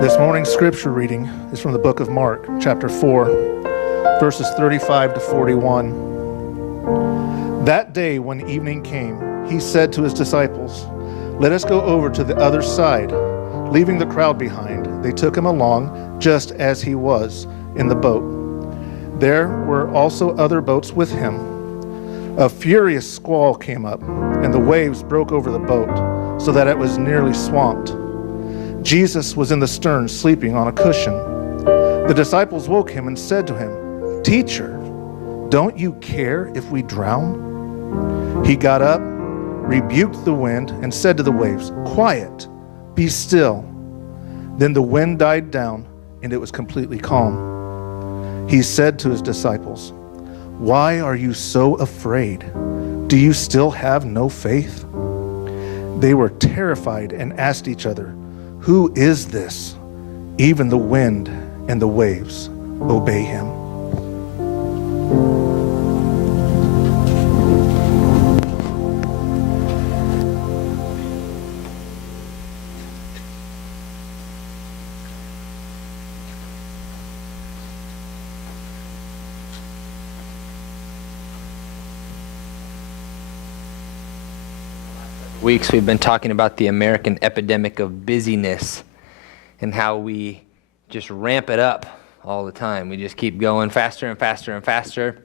This morning's scripture reading is from the book of Mark, chapter 4, verses 35 to 41. That day when evening came, he said to his disciples, "Let us go over to the other side." Leaving the crowd behind, they took him along just as he was in the boat. There were also other boats with him. A furious squall came up, and the waves broke over the boat, so that it was nearly swamped. Jesus was in the stern, sleeping on a cushion. The disciples woke him and said to him, "Teacher, don't you care if we drown?" He got up, rebuked the wind, and said to the waves, "Quiet, be still." Then the wind died down, and it was completely calm. He said to his disciples, "Why are you so afraid? Do you still have no faith?" They were terrified and asked each other, "Who is this? Even the wind and the waves obey him." Weeks we've been talking about the American epidemic of busyness and how we just ramp it up all the time. We just keep going faster and faster and faster.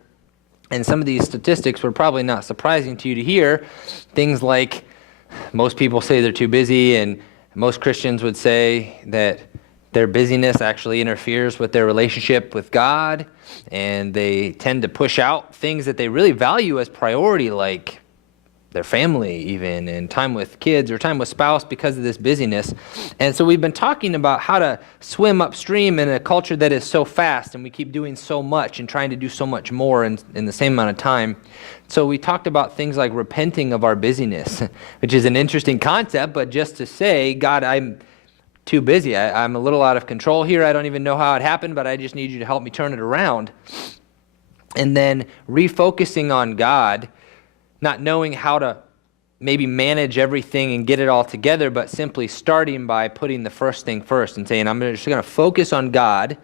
And some of these statistics were probably not surprising to you to hear. Things like most people say they're too busy, and most Christians would say that their busyness actually interferes with their relationship with God, and they tend to push out things that they really value as priority, like their family even, and time with kids or time with spouse, because of this busyness. And so we've been talking about how to swim upstream in a culture that is so fast, and we keep doing so much and trying to do so much more in the same amount of time. So we talked about things like repenting of our busyness, which is an interesting concept, but just to say, God, I'm too busy. I'm a little out of control here. I don't even know how it happened, but I just need you to help me turn it around. And then refocusing on God, not knowing how to maybe manage everything and get it all together, but simply starting by putting the first thing first and saying, I'm just going to focus on God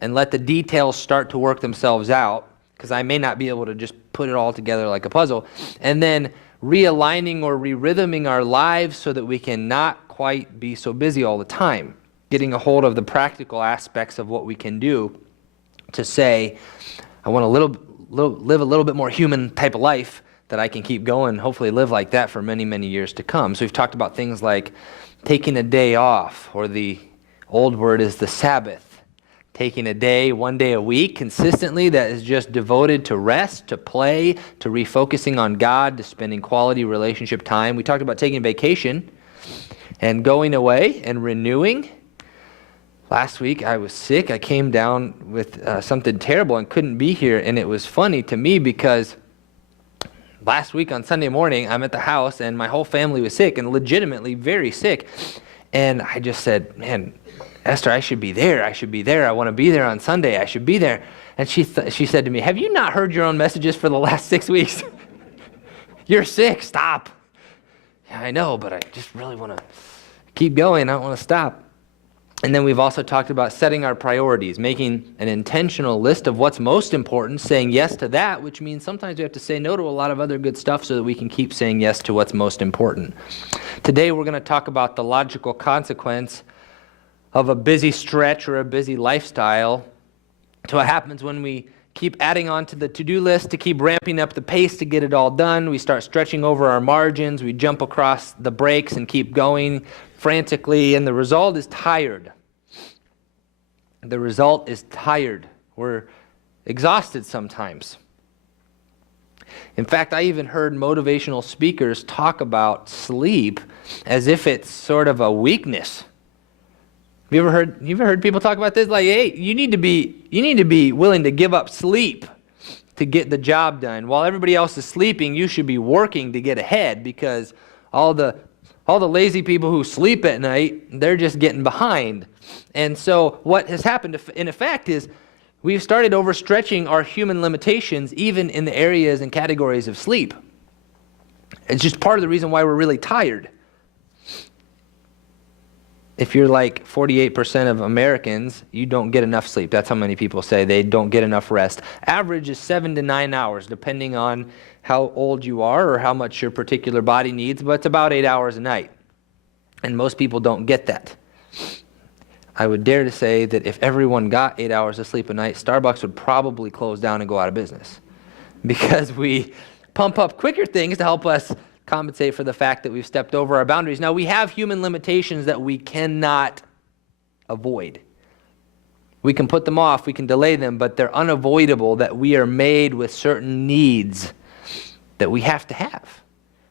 and let the details start to work themselves out, because I may not be able to just put it all together like a puzzle. And then realigning or re-rhythming our lives so that we can not quite be so busy all the time, getting a hold of the practical aspects of what we can do to say, I want to live a little bit more human type of life, that I can keep going, hopefully live like that for many, many years to come. So we've talked about things like taking a day off, or the old word is the Sabbath. Taking a day, one day a week consistently that is just devoted to rest, to play, to refocusing on God, to spending quality relationship time. We talked about taking a vacation and going away and renewing. Last week I was sick. I came down with something terrible and couldn't be here. And it was funny to me because last week on Sunday morning, I'm at the house and my whole family was sick, and legitimately very sick. And I just said, man, Esther, I should be there. I should be there. I want to be there on Sunday. I should be there. And she said to me, have you not heard your own messages for the last 6 weeks? You're sick. Stop. Yeah, I know, but I just really want to keep going. I don't want to stop. And then we've also talked about setting our priorities, making an intentional list of what's most important, saying yes to that, which means sometimes we have to say no to a lot of other good stuff so that we can keep saying yes to what's most important. Today we're going to talk about the logical consequence of a busy stretch or a busy lifestyle to what happens when we keep adding on to the to-do list to keep ramping up the pace to get it all done. We start stretching over our margins. We jump across the brakes and keep going frantically, and the result is tired. The result is tired. We're exhausted sometimes. In fact, I even heard motivational speakers talk about sleep as if it's sort of a weakness. You ever heard people talk about this? Like, hey, you need to be willing to give up sleep to get the job done. While everybody else is sleeping, you should be working to get ahead, because all the lazy people who sleep at night, they're just getting behind. And so what has happened in effect is we've started overstretching our human limitations even in the areas and categories of sleep. It's just part of the reason why we're really tired. If you're like 48% of Americans, you don't get enough sleep. That's how many people say they don't get enough rest. Average is 7 to 9 hours, depending on how old you are or how much your particular body needs, but it's about 8 hours a night. And most people don't get that. I would dare to say that if everyone got 8 hours of sleep a night, Starbucks would probably close down and go out of business, because we pump up quicker things to help us compensate for the fact that we've stepped over our boundaries. Now, we have human limitations that we cannot avoid. We can put them off, we can delay them, but they're unavoidable, that we are made with certain needs that we have to have.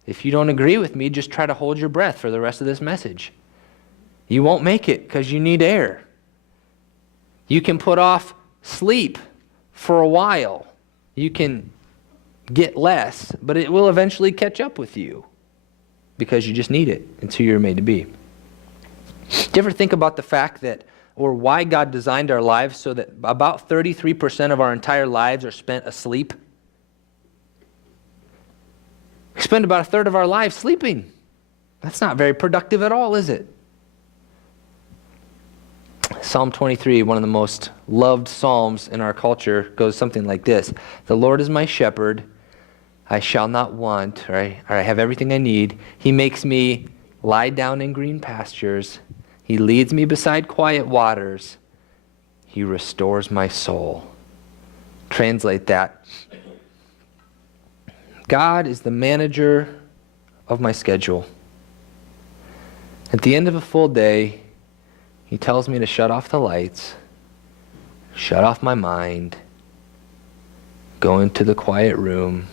If you don't agree with me, just try to hold your breath for the rest of this message. You won't make it because you need air. You can put off sleep for a while. You can get less, but it will eventually catch up with you because you just need it. It's who you're made to be. Do you ever think about the fact that, or why God designed our lives so that about 33% of our entire lives are spent asleep? We spend about a third of our lives sleeping. That's not very productive at all, is it? Psalm 23, one of the most loved psalms in our culture, goes something like this. The Lord is my shepherd, I shall not want, or I have everything I need. He makes me lie down in green pastures. He leads me beside quiet waters. He restores my soul. Translate that. God is the manager of my schedule. At the end of a full day, He tells me to shut off the lights, shut off my mind, go into the quiet room,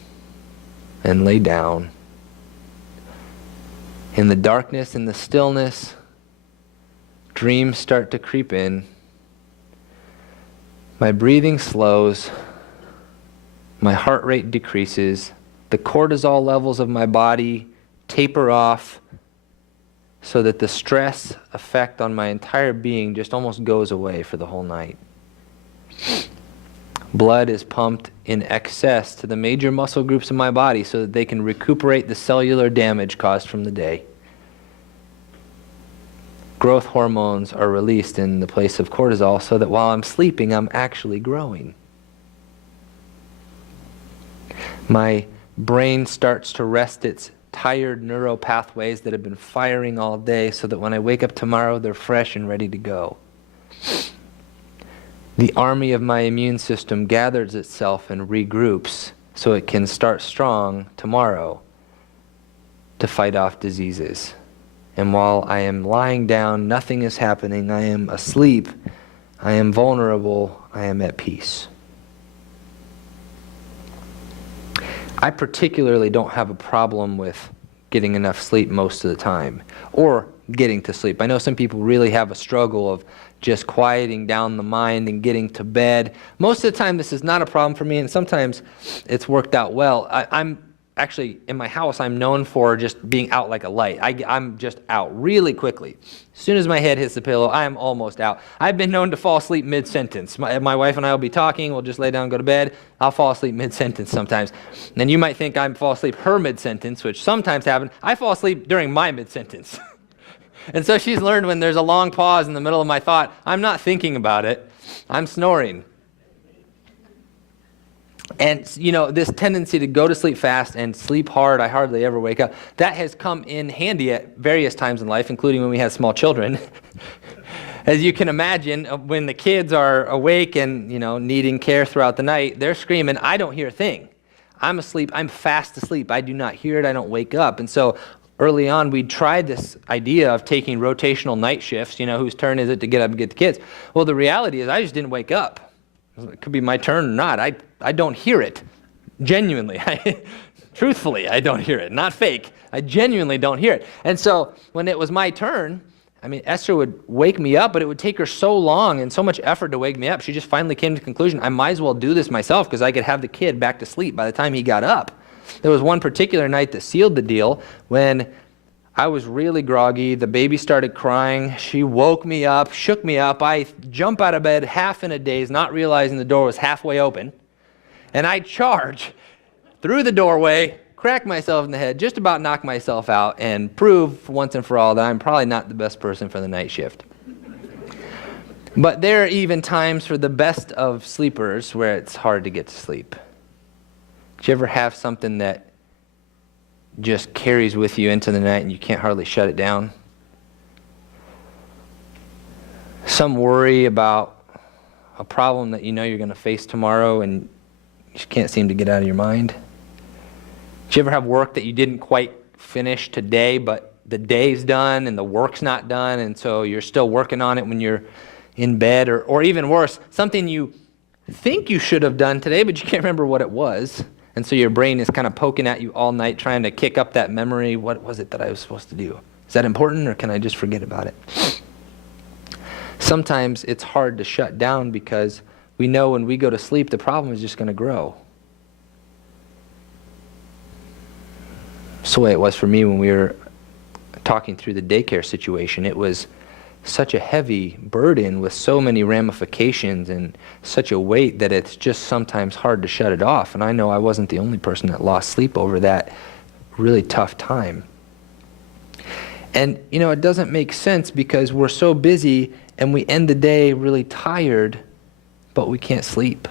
and lay down. In the darkness, in the stillness, dreams start to creep in. My breathing slows. My heart rate decreases. The cortisol levels of my body taper off so that the stress effect on my entire being just almost goes away for the whole night. Blood is pumped in excess to the major muscle groups in my body so that they can recuperate the cellular damage caused from the day. Growth hormones are released in the place of cortisol so that while I'm sleeping, I'm actually growing. My brain starts to rest its tired neural pathways that have been firing all day so that when I wake up tomorrow, they're fresh and ready to go. The army of my immune system gathers itself and regroups so it can start strong tomorrow to fight off diseases. And while I am lying down, nothing is happening. I am asleep. I am vulnerable. I am at peace. I particularly don't have a problem with getting enough sleep most of the time, or getting to sleep. I know some people really have a struggle of just quieting down the mind and getting to bed. Most of the time this is not a problem for me, and sometimes it's worked out well. I'm actually, in my house, I'm known for just being out like a light. I'm just out really quickly. As soon as my head hits the pillow, I am almost out. I've been known to fall asleep mid-sentence. My wife and I will be talking, we'll just lay down and go to bed. I'll fall asleep mid-sentence sometimes. And you might think I fall asleep her mid-sentence, which sometimes happens. I fall asleep during my mid-sentence. And so she's learned when there's a long pause in the middle of my thought, I'm not thinking about it, I'm snoring. And, you know, this tendency to go to sleep fast and sleep hard, I hardly ever wake up, that has come in handy at various times in life, including when we had small children. As you can imagine, when the kids are awake and, you know, needing care throughout the night, they're screaming, I don't hear a thing. I'm asleep, I'm fast asleep, I do not hear it, I don't wake up. And so early on, we tried this idea of taking rotational night shifts, you know, whose turn is it to get up and get the kids? Well, the reality is I just didn't wake up. It could be my turn or not. I don't hear it. Genuinely. Truthfully, I don't hear it. Not fake. I genuinely don't hear it. And so when it was my turn, I mean, Esther would wake me up, but it would take her so long and so much effort to wake me up. She just finally came to the conclusion, I might as well do this myself because I could have the kid back to sleep by the time he got up. There was one particular night that sealed the deal when I was really groggy. The baby started crying. She woke me up, shook me up. I jump out of bed half in a daze, not realizing the door was halfway open. And I charge through the doorway crack myself in the head, just about knock myself out, and prove once and for all that I'm probably not the best person for the night shift. But there are even times for the best of sleepers where it's hard to get to sleep. Did you ever have something that just carries with you into the night and you can't hardly shut it down? Some worry about a problem that you know you're going to face tomorrow and you just can't seem to get out of your mind. Did you ever have work that you didn't quite finish today, but the day's done and the work's not done, and so you're still working on it when you're in bed? Or even worse, something you think you should have done today, but you can't remember what it was. And so your brain is kind of poking at you all night, trying to kick up that memory. What was it that I was supposed to do? Is that important, or can I just forget about it? Sometimes it's hard to shut down because we know when we go to sleep, the problem is just going to grow. That's the way it was for me when we were talking through the daycare situation. It was such a heavy burden with so many ramifications and such a weight that it's just sometimes hard to shut it off. And I know I wasn't the only person that lost sleep over that really tough time. And, it doesn't make sense because we're so busy and we end the day really tired, but we can't sleep.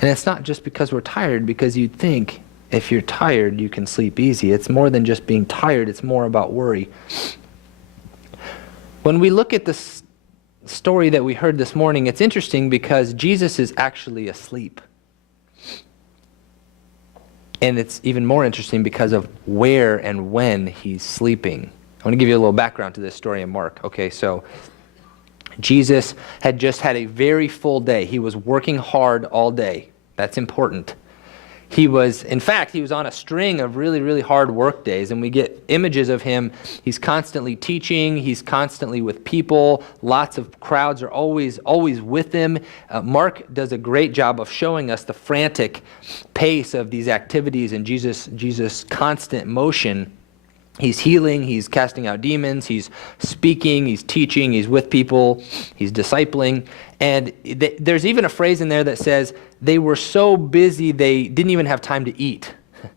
And it's not just because we're tired, because you'd think if you're tired, you can sleep easy. It's more than just being tired. It's more about worry. When we look at this story that we heard this morning, it's interesting because Jesus is actually asleep. And it's even more interesting because of where and when he's sleeping. I want to give you a little background to this story in Mark. Okay, so Jesus had just had a very full day. He was working hard all day. That's important. In fact, he was on a string of really, really hard work days, and we get images of him. He's constantly teaching. He's constantly with people. Lots of crowds are always with him. Mark does a great job of showing us the frantic pace of these activities and Jesus' constant motion. He's healing, he's casting out demons, he's speaking, he's teaching, he's with people, he's discipling. And there's even a phrase in there that says, they were so busy they didn't even have time to eat. Does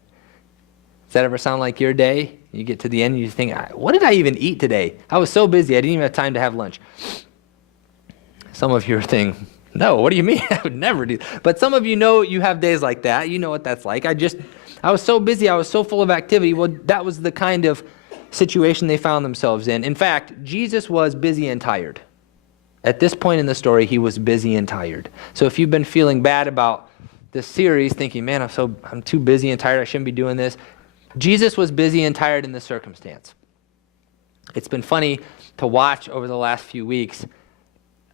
that ever sound like your day? You get to the end and you think, what did I even eat today? I was so busy, I didn't even have time to have lunch. Some of you are thinking, no, what do you mean? I would never do. But some of you know you have days like that. You know what that's like. I was so busy, I was so full of activity. Well, that was the kind of situation they found themselves in. In fact, Jesus was busy and tired. At this point in the story, he was busy and tired. So if you've been feeling bad about this series, thinking, man, I'm too busy and tired, I shouldn't be doing this, Jesus was busy and tired in this circumstance. It's been funny to watch over the last few weeks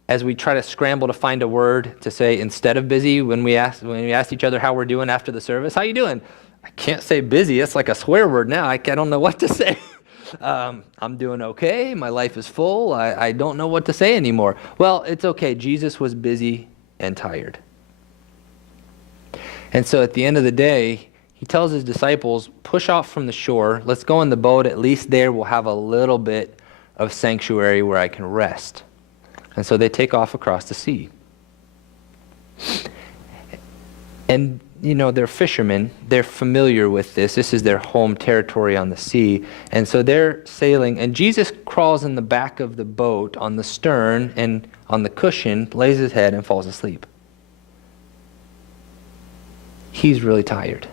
as we try to scramble to find a word to say instead of busy when we ask each other how we're doing after the service. How you doing? I can't say busy. It's like a swear word now. I don't know what to say. I'm doing okay. My life is full. I don't know what to say anymore. Well, it's okay. Jesus was busy and tired. And so at the end of the day, he tells his disciples, push off from the shore. Let's go in the boat. At least there we'll have a little bit of sanctuary where I can rest. And so they take off across the sea. And, they're fishermen. They're familiar with this. This is their home territory on the sea. And so they're sailing. And Jesus crawls in the back of the boat on the stern and on the cushion, lays his head and falls asleep. He's really tired.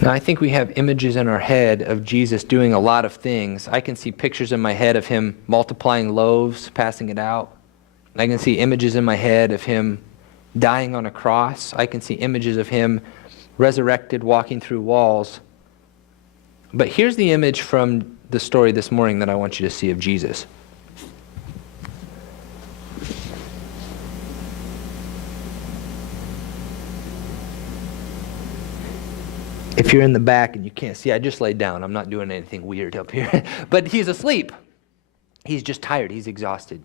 Now, I think we have images in our head of Jesus doing a lot of things. I can see pictures in my head of him multiplying loaves, passing it out. I can see images in my head of him dying on a cross. I can see images of him resurrected, walking through walls. But here's the image from the story this morning that I want you to see of Jesus. If you're in the back and you can't see, I just laid down. I'm not doing anything weird up here. But he's asleep. He's just tired. He's exhausted.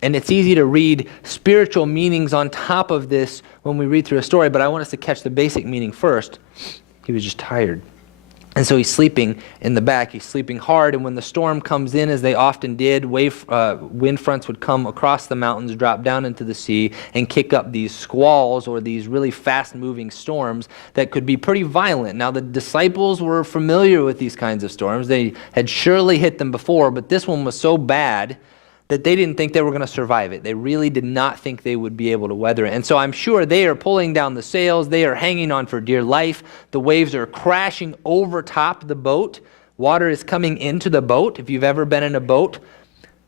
And it's easy to read spiritual meanings on top of this when we read through a story, but I want us to catch the basic meaning first. He was just tired. And so he's sleeping in the back. He's sleeping hard. And when the storm comes in, as they often did, wind fronts would come across the mountains, drop down into the sea, and kick up these squalls or these really fast-moving storms that could be pretty violent. Now, the disciples were familiar with these kinds of storms. They had surely hit them before, but this one was so bad that they didn't think they were going to survive it. They really did not think they would be able to weather it. And so I'm sure they are pulling down the sails. They are hanging on for dear life. The waves are crashing over top the boat. Water is coming into the boat. If you've ever been in a boat,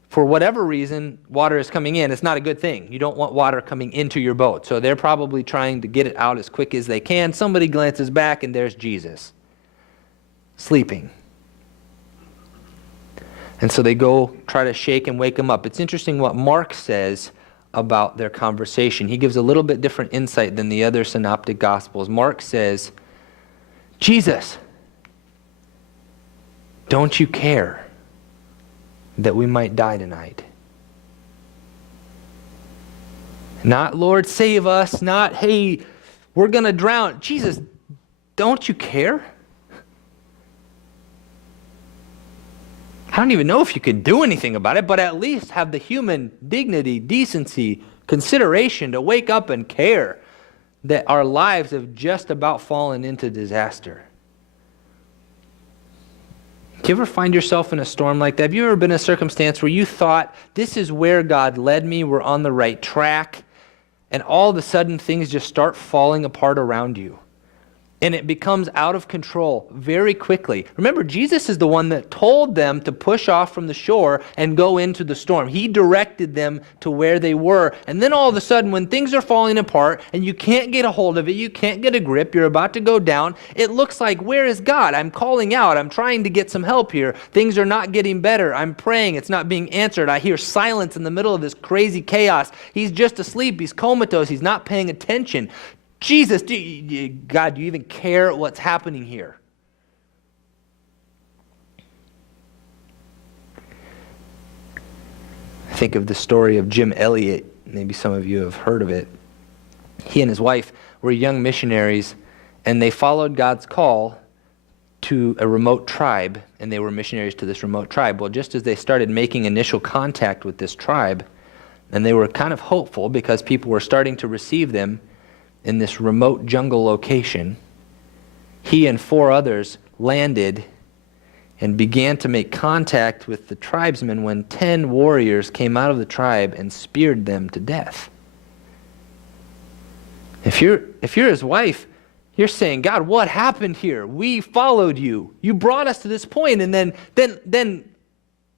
for whatever reason, water is coming in. It's not a good thing. You don't want water coming into your boat. So they're probably trying to get it out as quick as they can. Somebody glances back, and there's Jesus, sleeping. And so they go try to shake and wake him up. It's interesting what Mark says about their conversation. He gives a little bit different insight than the other synoptic gospels. Mark says, Jesus, don't you care that we might die tonight? Not, Lord, save us. Not, hey, we're going to drown. Jesus, don't you care? I don't even know if you could do anything about it, but at least have the human dignity, decency, consideration to wake up and care that our lives have just about fallen into disaster. Do you ever find yourself in a storm like that? Have you ever been in a circumstance where you thought, this is where God led me, we're on the right track, and all of a sudden things just start falling apart around you? And it becomes out of control very quickly. Remember, Jesus is the one that told them to push off from the shore and go into the storm. He directed them to where they were. And then all of a sudden, when things are falling apart and you can't get a hold of it, you can't get a grip, you're about to go down, it looks like, where is God? I'm calling out. I'm trying to get some help here. Things are not getting better. I'm praying. It's not being answered. I hear silence in the middle of this crazy chaos. He's just asleep. He's comatose. He's not paying attention. Jesus, God, do you even care what's happening here? I think of the story of Jim Elliot. Maybe some of you have heard of it. He and his wife were young missionaries, and they followed God's call to a remote tribe, and they were missionaries to this remote tribe. Well, just as they started making initial contact with this tribe, and they were kind of hopeful because people were starting to receive them in this remote jungle location, he and 4 others landed and began to make contact with the tribesmen when 10 warriors came out of the tribe and speared them to death. If you're his wife, you're saying, God, what happened here? We followed you. You brought us to this point, and then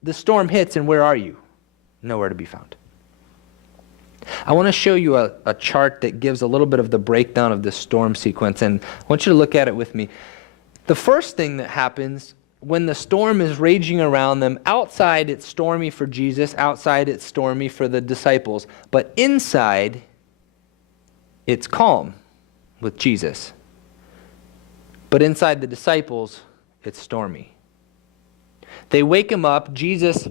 the storm hits, and where are you? Nowhere to be found. I want to show you a chart that gives a little bit of the breakdown of this storm sequence, and I want you to look at it with me. The first thing that happens when the storm is raging around them, outside it's stormy for Jesus, outside it's stormy for the disciples, but inside it's calm with Jesus. But inside the disciples, it's stormy. They wake him up. Jesus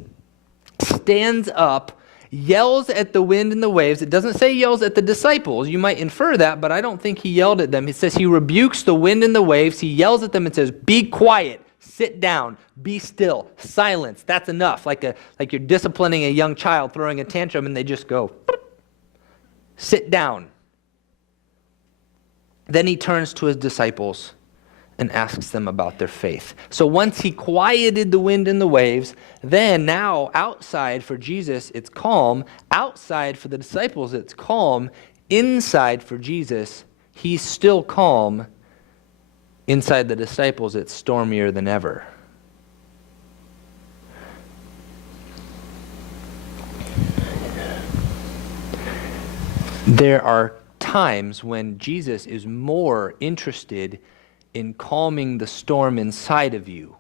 stands up, yells at the wind and the waves. It doesn't say yells at the disciples. You might infer that, but I don't think he yelled at them. It says he rebukes the wind and the waves. He yells at them and says, be quiet, sit down, be still, silence. That's enough. Like you're disciplining a young child throwing a tantrum and they just go, sit down. Then he turns to his disciples and asks them about their faith. So once he quieted the wind and the waves, then now outside for Jesus, it's calm. Outside for the disciples, it's calm. Inside for Jesus, he's still calm. Inside the disciples, it's stormier than ever. There are times when Jesus is more interested in calming the storm inside of you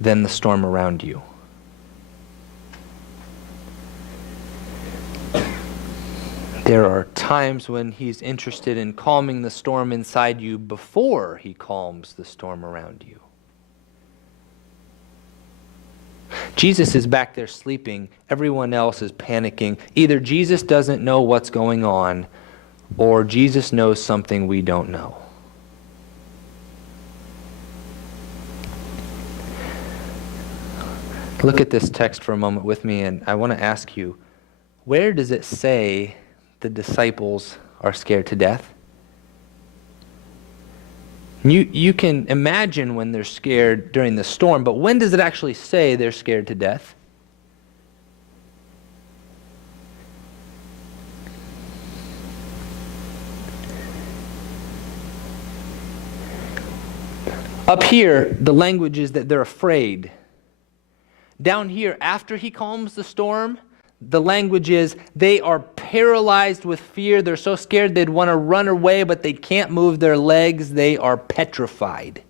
than the storm around you. There are times when he's interested in calming the storm inside you before he calms the storm around you. Jesus is back there sleeping. Everyone else is panicking. Either Jesus doesn't know what's going on, or Jesus knows something we don't know. Look at this text for a moment with me, and I want to ask you, where does it say the disciples are scared to death? You can imagine when they're scared during the storm, but when does it actually say they're scared to death? Up here, the language is that they're afraid. Down here, after he calms the storm, the language is they are paralyzed with fear. They're so scared they'd want to run away, but they can't move their legs. They are petrified.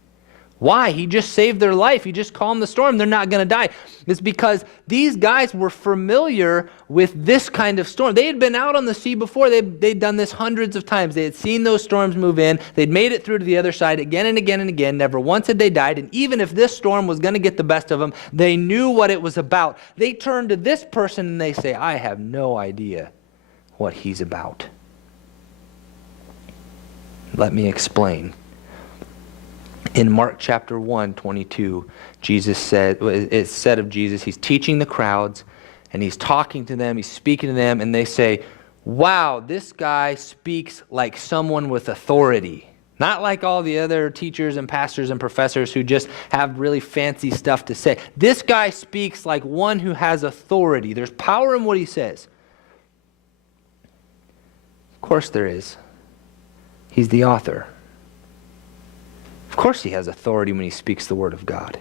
Why? He just saved their life. He just calmed the storm. They're not going to die. It's because these guys were familiar with this kind of storm. They had been out on the sea before. They'd done this hundreds of times. They had seen those storms move in. They'd made it through to the other side again and again and again. Never once had they died. And even if this storm was going to get the best of them, they knew what it was about. They turn to this person and they say, I have no idea what he's about. Let me explain. In Mark chapter 1:22, it said of Jesus, he's teaching the crowds, and he's talking to them, he's speaking to them, and they say, wow, this guy speaks like someone with authority. Not like all the other teachers and pastors and professors who just have really fancy stuff to say. This guy speaks like one who has authority. There's power in what he says. Of course there is. He's the author. Of course he has authority when he speaks the word of God.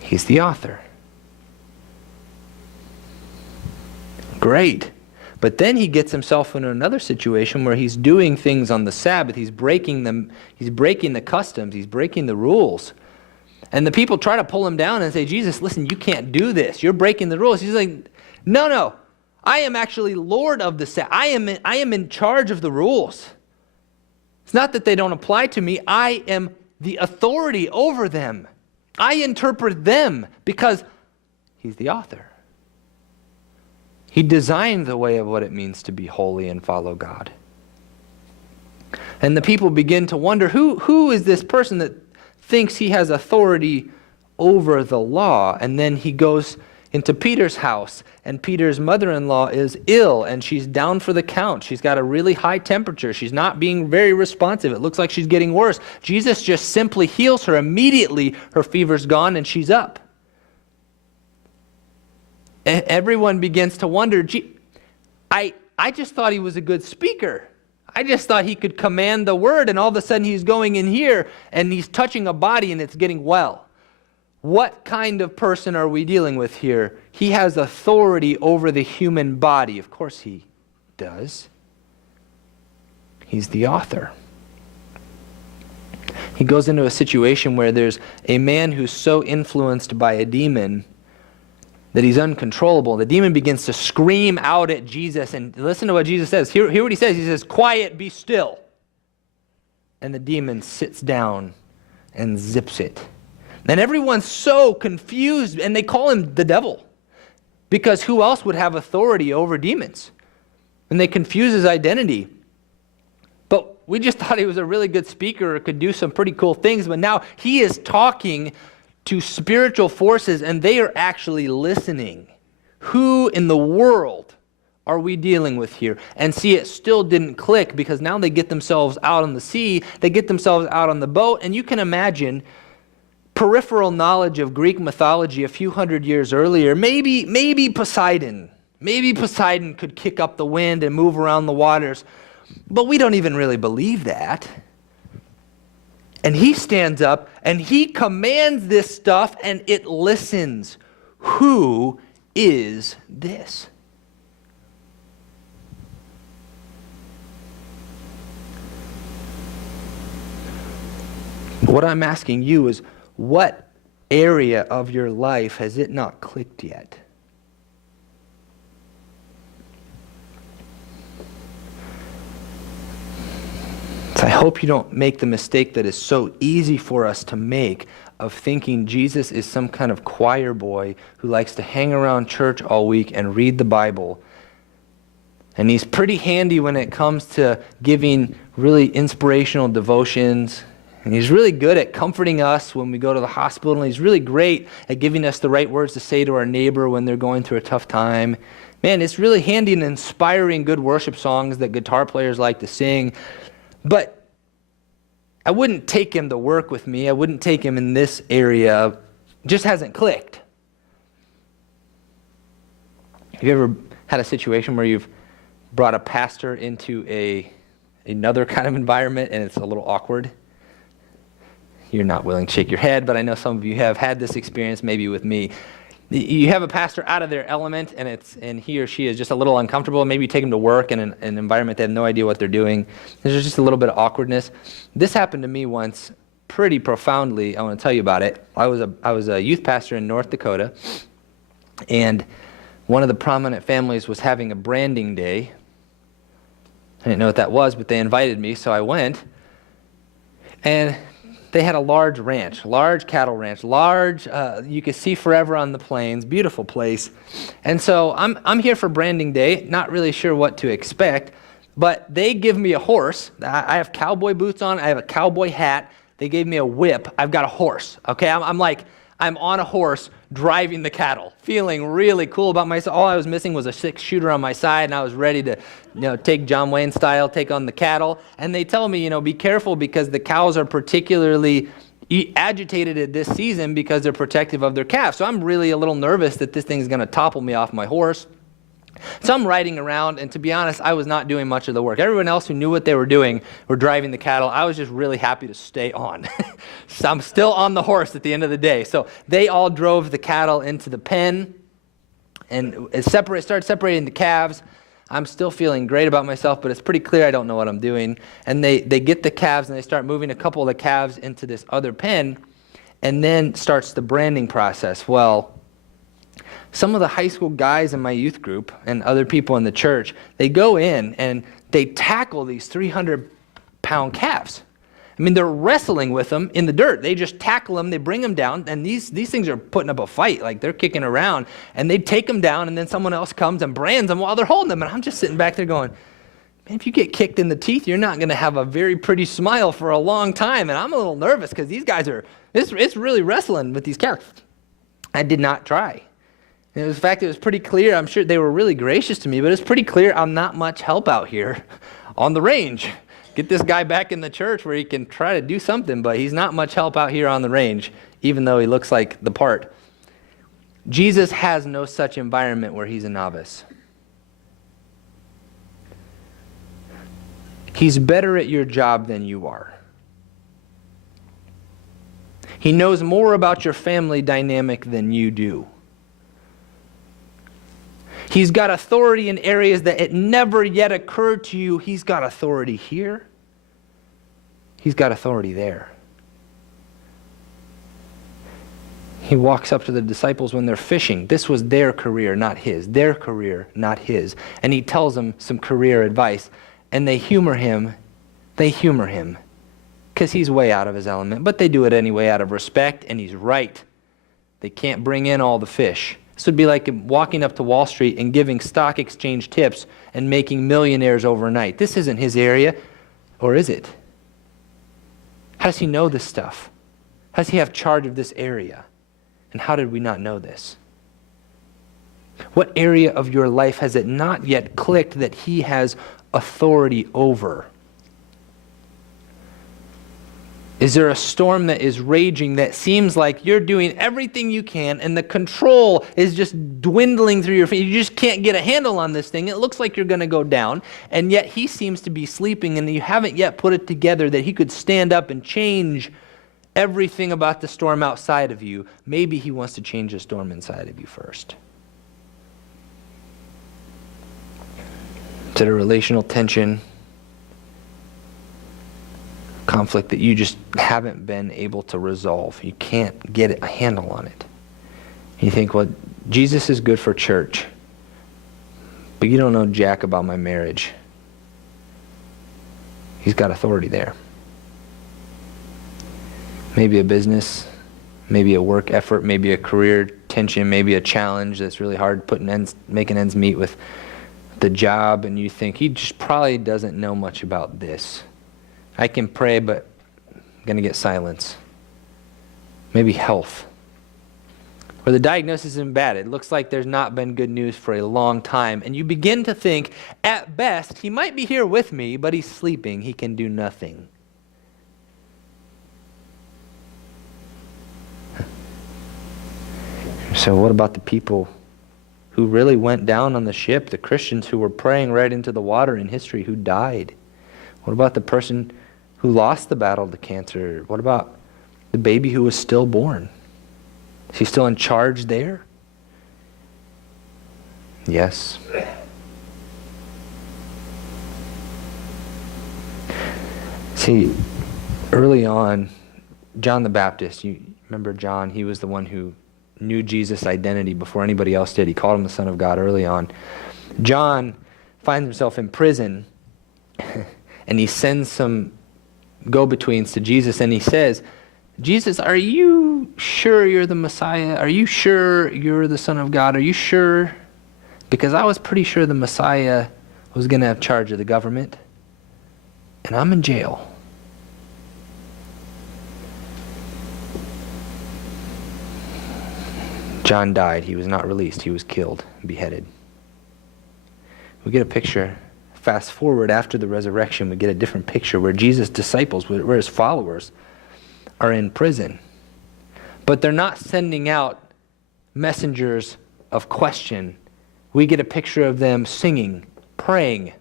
He's the author. Great. But then he gets himself into another situation where he's doing things on the Sabbath. He's breaking them. He's breaking the customs. He's breaking the rules. And the people try to pull him down and say, Jesus, listen, you can't do this. You're breaking the rules. He's like, no. I am actually Lord of the Sabbath. I am in charge of the rules. It's not that they don't apply to me. I am the authority over them. I interpret them because he's the author. He designed the way of what it means to be holy and follow God. And the people begin to wonder, who is this person that thinks he has authority over the law? And then he goes into Peter's house, and Peter's mother-in-law is ill, and she's down for the count. She's got a really high temperature. She's not being very responsive. It looks like she's getting worse. Jesus just simply heals her. Immediately, her fever's gone, and she's up. Everyone begins to wonder, I just thought he was a good speaker. I just thought he could command the word, and all of a sudden he's going in here, and he's touching a body, and it's getting well. What kind of person are we dealing with here? He has authority over the human body. Of course he does. He's the author. He goes into a situation where there's a man who's so influenced by a demon that he's uncontrollable. The demon begins to scream out at Jesus, and listen to what Jesus says. Hear what he says. He says, quiet, be still. And the demon sits down and zips it. And everyone's so confused, and they call him the devil, because who else would have authority over demons? And they confuse his identity. But we just thought he was a really good speaker or could do some pretty cool things, but now he is talking to spiritual forces, and they are actually listening. Who in the world are we dealing with here? And see, it still didn't click, because now they get themselves out on the sea, they get themselves out on the boat, and you can imagine peripheral knowledge of Greek mythology a few hundred years earlier, maybe Poseidon. Maybe Poseidon could kick up the wind and move around the waters, but we don't even really believe that. And he stands up and he commands this stuff and it listens. Who is this? What I'm asking you is, what area of your life has it not clicked yet? So I hope you don't make the mistake that is so easy for us to make of thinking Jesus is some kind of choir boy who likes to hang around church all week and read the Bible. And he's pretty handy when it comes to giving really inspirational devotions And he's really good at comforting us when we go to the hospital, and he's really great at giving us the right words to say to our neighbor when they're going through a tough time. Man, it's really handy and inspiring good worship songs that guitar players like to sing. But I wouldn't take him to work with me. I wouldn't take him in this area. It just hasn't clicked. Have you ever had a situation where you've brought a pastor into another kind of environment and it's a little awkward? You're not willing to shake your head, but I know some of you have had this experience maybe with me. You have a pastor out of their element, and he or she is just a little uncomfortable. Maybe you take them to work in an environment they have no idea what they're doing. There's just a little bit of awkwardness. This happened to me once pretty profoundly. I want to tell you about it. I was a youth pastor in North Dakota, and one of the prominent families was having a branding day. I didn't know what that was, but they invited me, so I went. And they had a large ranch, large cattle ranch, you could see forever on the plains, beautiful place. And so I'm here for branding day, not really sure what to expect, but they give me a horse. I have cowboy boots on, I have a cowboy hat. They gave me a whip. I've got a horse, okay? I'm on a horse driving the cattle, feeling really cool about myself. All I was missing was a 6-shooter on my side, and I was ready to, take John Wayne style, take on the cattle. And they tell me, be careful because the cows are particularly agitated at this season because they're protective of their calves. So I'm really a little nervous that this thing's going to topple me off my horse. So I'm riding around, and to be honest, I was not doing much of the work. Everyone else who knew what they were doing were driving the cattle. I was just really happy to stay on. So I'm still on the horse at the end of the day. So they all drove the cattle into the pen, and it started separating the calves. I'm still feeling great about myself, but it's pretty clear I don't know what I'm doing. And they get the calves, and they start moving a couple of the calves into this other pen, and then starts the branding process. Well, some of the high school guys in my youth group and other people in the church, they go in and they tackle these 300-pound calves. I mean, they're wrestling with them in the dirt. They just tackle them, they bring them down, and these things are putting up a fight. Like, they're kicking around, and they take them down, and then someone else comes and brands them while they're holding them. And I'm just sitting back there going, man, if you get kicked in the teeth, you're not going to have a very pretty smile for a long time. And I'm a little nervous because these guys it's really wrestling with these calves. I did not try. In fact, it was pretty clear. I'm sure they were really gracious to me, but it's pretty clear I'm not much help out here on the range. Get this guy back in the church where he can try to do something, but he's not much help out here on the range, even though he looks like the part. Jesus has no such environment where he's a novice. He's better at your job than you are. He knows more about your family dynamic than you do. He's got authority in areas that it never yet occurred to you. He's got authority here. He's got authority there. He walks up to the disciples when they're fishing. This was their career, not his. Their career, not his. And he tells them some career advice. And they humor him. They humor him because he's way out of his element. But they do it anyway out of respect, and he's right. They can't bring in all the fish. This would be like walking up to Wall Street and giving stock exchange tips and making millionaires overnight. This isn't his area, or is it? How does he know this stuff? How does he have charge of this area? And how did we not know this? What area of your life has it not yet clicked that he has authority over? Is there a storm that is raging that seems like you're doing everything you can and the control is just dwindling through your fingers? You just can't get a handle on this thing. It looks like you're going to go down, and yet he seems to be sleeping, and you haven't yet put it together that he could stand up and change everything about the storm outside of you. Maybe he wants to change the storm inside of you first. Is it a relational tension? Conflict that you just haven't been able to resolve. You can't get a handle on it. You think, well, Jesus is good for church, but you don't know jack about my marriage. He's got authority there. Maybe a business, maybe a work effort, maybe a career tension, maybe a challenge that's really hard making ends meet with the job, and you think he just probably doesn't know much about this. I can pray, but going to get silence. Maybe health. Or the diagnosis isn't bad. It looks like there's not been good news for a long time. And you begin to think, at best, he might be here with me, but he's sleeping. He can do nothing. So what about the people who really went down on the ship, the Christians who were praying right into the water in history, who died? What about the person who lost the battle to cancer? What about the baby who was stillborn? Is he still in charge there? Yes. See, early on, John the Baptist, you remember John, he was the one who knew Jesus' identity before anybody else did. He called him the Son of God early on. John finds himself in prison, and he sends some go-betweens to Jesus, and he says, Jesus, are you sure you're the Messiah? Are you sure you're the Son of God? Are you sure? Because I was pretty sure the Messiah was going to have charge of the government, and I'm in jail. John died. He was not released. He was killed, beheaded. We get a picture. Fast forward after the resurrection, we get a different picture where Jesus' disciples, where his followers, are in prison. But they're not sending out messengers of question. We get a picture of them singing, praying,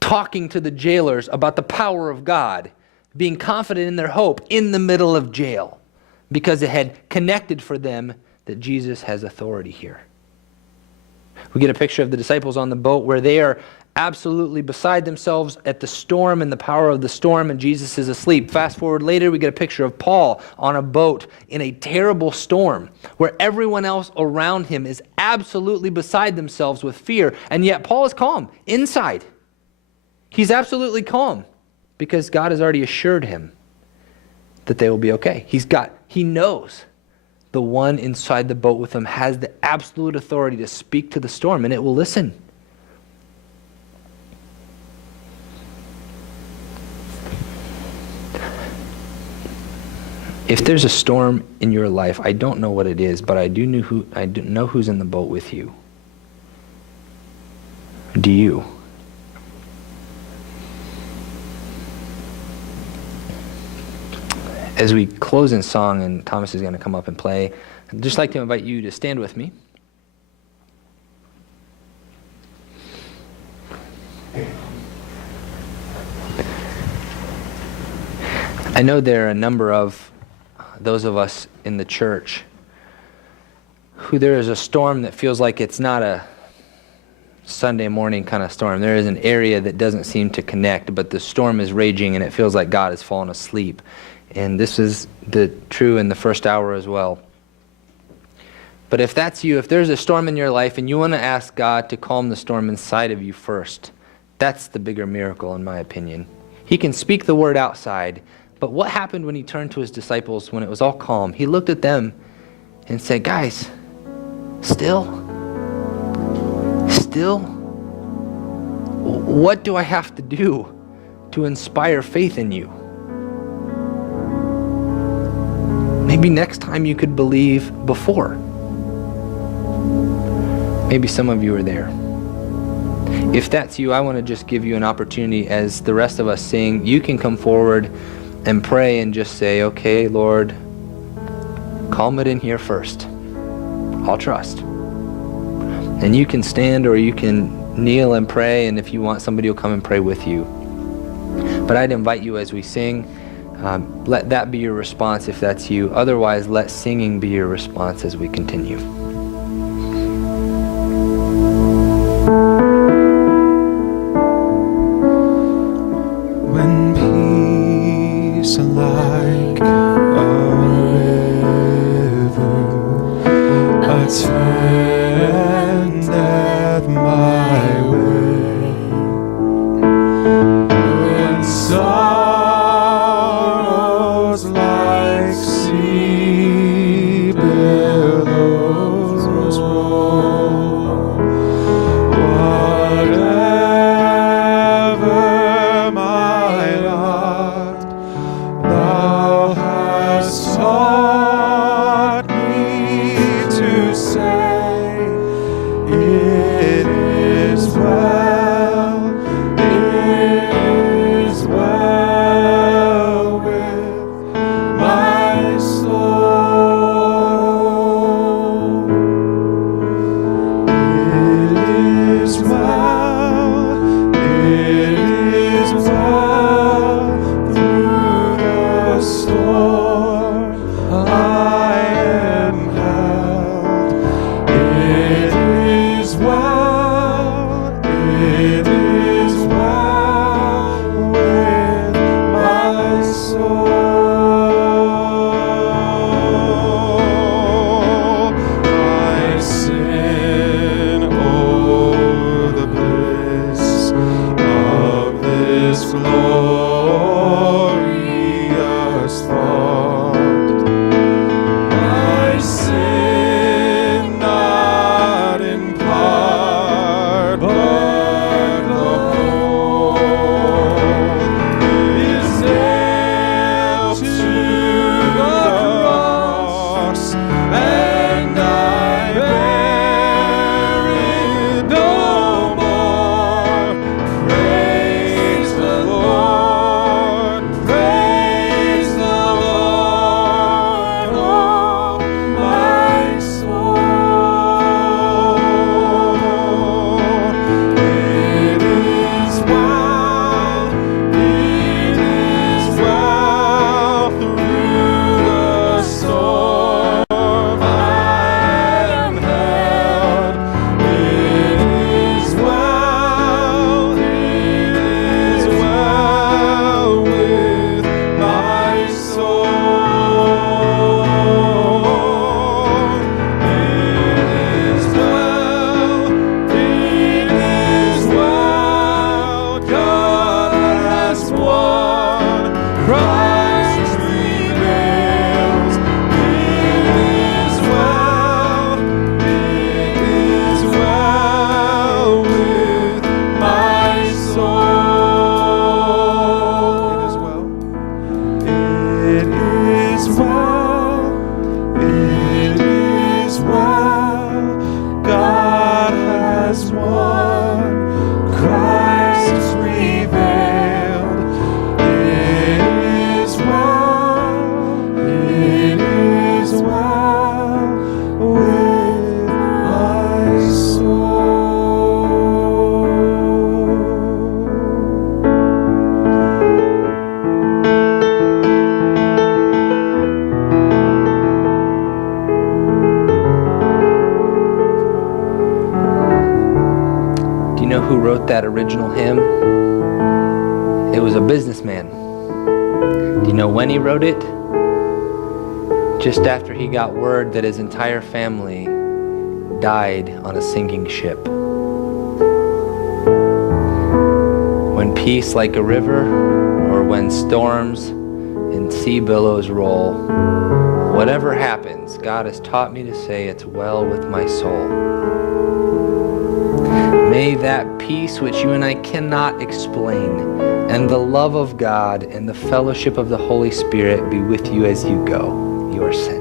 talking to the jailers about the power of God, being confident in their hope in the middle of jail, because it had connected for them that Jesus has authority here. We get a picture of the disciples on the boat where they are absolutely beside themselves at the storm and the power of the storm, and Jesus is asleep. Fast forward later, we get a picture of Paul on a boat in a terrible storm where everyone else around him is absolutely beside themselves with fear, and yet Paul is calm inside. He's absolutely calm because God has already assured him that they will be okay. He knows the one inside the boat with him has the absolute authority to speak to the storm, and it will listen. If there's a storm in your life, I don't know what it is, but I do know who's in the boat with you. Do you? As we close in song, and Thomas is going to come up and play, I'd just like to invite you to stand with me. I know there are a number of those of us in the church who there is a storm that feels like it's not a Sunday morning kind of storm. There is an area that doesn't seem to connect, but the storm is raging and it feels like God has fallen asleep. And this is true in the first hour as well. But if that's you, if there's a storm in your life and you want to ask God to calm the storm inside of you first, that's the bigger miracle in my opinion. He can speak the word outside, but what happened when he turned to his disciples when it was all calm? He looked at them and said, guys, still? What do I have to do to inspire faith in you? Maybe next time you could believe before. Maybe some of you are there. If that's you, I want to just give you an opportunity as the rest of us sing. You can come forward and pray and just say, okay, Lord, calm it in here first. I'll trust. And you can stand or you can kneel and pray, and if you want, somebody will come and pray with you. But I'd invite you as we sing, let that be your response if that's you. Otherwise, let singing be your response as we continue. When peace like a river attendeth my way, when sorrows like sea billows roll, whatever my lot, Christ prevails. It is well with my soul. It is well. It is well. It is well. God has won. Christ prevailed. It is well. It is well with my soul. Do you know who wrote that original hymn? It was a businessman. Do you know when he wrote it? Just after he got word that his entire family died on a sinking ship. When peace like a river, or when storms and sea billows roll, whatever happens, God has taught me to say it's well with my soul. May that peace which you and I cannot explain, and the love of God and the fellowship of the Holy Spirit be with you as you go. You are sent.